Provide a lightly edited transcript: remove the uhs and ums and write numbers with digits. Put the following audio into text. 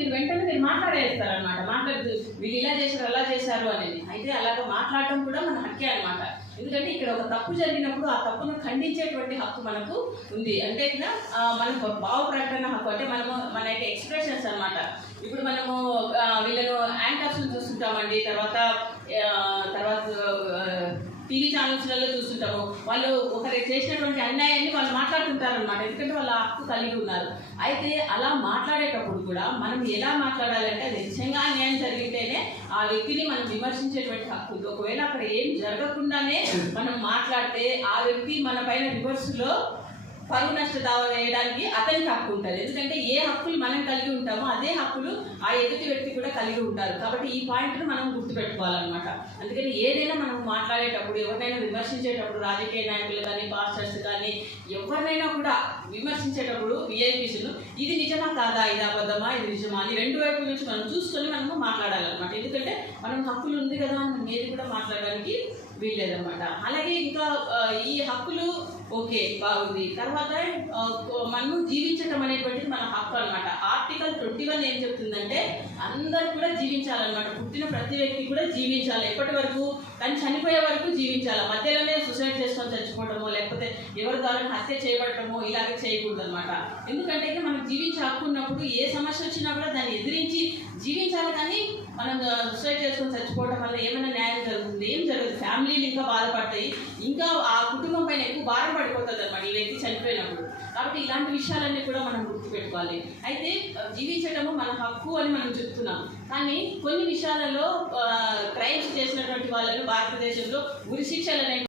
మీరు వెంటనే మీరు మాట్లాడేస్తారనమాట. మాట్లాడుతూ వీళ్ళు ఇలా చేశారు అలా చేశారు అనేది. అయితే అలాగ మాట్లాడటం కూడా మన హక్కే అనమాట. ఎందుకంటే ఇక్కడ ఒక తప్పు జరిగినప్పుడు ఆ తప్పును ఖండించేటువంటి హక్కు మనకు ఉంది. అంటే ఇక్కడ మనకు భావ ప్రకటన హక్కు, అంటే మనము మన యొక్క ఎక్స్ప్రెషన్స్ అనమాట. ఇప్పుడు మనము వీళ్ళను యాంకర్స్ను చూస్తుంటామండి, తర్వాత టీవీ ఛానల్స్లలో చూస్తుంటాము. వాళ్ళు ఒకరు చేసినటువంటి అన్యాయాన్ని వాళ్ళు మాట్లాడుతుంటారు అనమాట, ఎందుకంటే వాళ్ళ హక్కు కలిగి ఉన్నారు. అయితే అలా మాట్లాడేటప్పుడు కూడా మనం ఎలా మాట్లాడాలంటే, అది నిజంగా అన్యాయం జరిగితేనే ఆ వ్యక్తిని మనం విమర్శించేటువంటి హక్కు ఉంది. ఒకవేళ అక్కడ ఏం జరగకుండానే మనం మాట్లాడితే ఆ వ్యక్తి మన పైన రివర్స్లో పరువు నష్ట దావా వేయడానికి అతనికి హక్కు ఉంటుంది. ఎందుకంటే ఏ హక్కులు మనం కలిగి ఉంటామో అదే హక్కులు ఆ ఎదుటి వ్యక్తి కూడా కలిగి ఉంటారు. కాబట్టి ఈ పాయింట్ను మనం గుర్తుపెట్టుకోవాలన్నమాట. అందుకని ఏదైనా మనం మాట్లాడేటప్పుడు, ఎవరినైనా విమర్శించేటప్పుడు, రాజకీయ నాయకులు కానీ, పాస్టర్స్ కానీ, ఎవరినైనా కూడా విమర్శించేటప్పుడు విఐపీస్ను ఇది నిజమా కాదా, ఇది అబద్ధమా, ఇది నిజమా అని రెండు వైపుల నుంచి మనం చూసుకొని మనము మాట్లాడాలన్నమాట. ఎందుకంటే మనం హక్కులు ఉంది కదా అని మనం ఏది కూడా మాట్లాడడానికి వీల్లేదన్నమాట. అలాగే ఇంకా ఈ హక్కులు ఓకే బాగుంది. తర్వాత మనం జీవించటం అనేటువంటిది మన హక్కు అనమాట. ఆర్టికల్ 21 ఏం చెప్తుందంటే అందరూ కూడా జీవించాలన్నమాట. పుట్టిన ప్రతి వ్యక్తి కూడా జీవించాలి. ఎప్పటి వరకు? కానీ చనిపోయే వరకు జీవించాలి. మధ్యలోనే సూసైడ్ చేసుకొని చచ్చిపోవటమో, లేకపోతే ఎవరి ద్వారా హత్య చేయబడటమో ఇలాగే చేయకూడదు అనమాట. ఎందుకంటే మనం జీవించే హక్కు ఉన్నప్పుడు ఏ సమస్య వచ్చినా కూడా దాన్ని ఎదిరించి జీవించాలి. కానీ మనం సూసైడ్ చేసుకొని చచ్చిపోవడం వల్ల ఏమైనా న్యాయం జరుగుతుంది? ఏం జరుగుతుంది? ఫ్యామిలీలు ఇంకా బాధపడతాయి, ఇంకా ఆ కుటుంబం పైన ఎక్కువ భారం పడిపోతుంది అనమాట ఈ వ్యక్తి చనిపోయినప్పుడు. కాబట్టి ఇలాంటి విషయాలన్నీ కూడా మనం గుర్తుపెట్టుకోవాలి. అయితే జీవించటము మన హక్కు అని మనం చెప్తున్నాం, కానీ కొన్ని విషయాలలో క్రైమ్స్ చేసినటువంటి వాళ్ళను భారతదేశంలో ఉరి శిక్షలు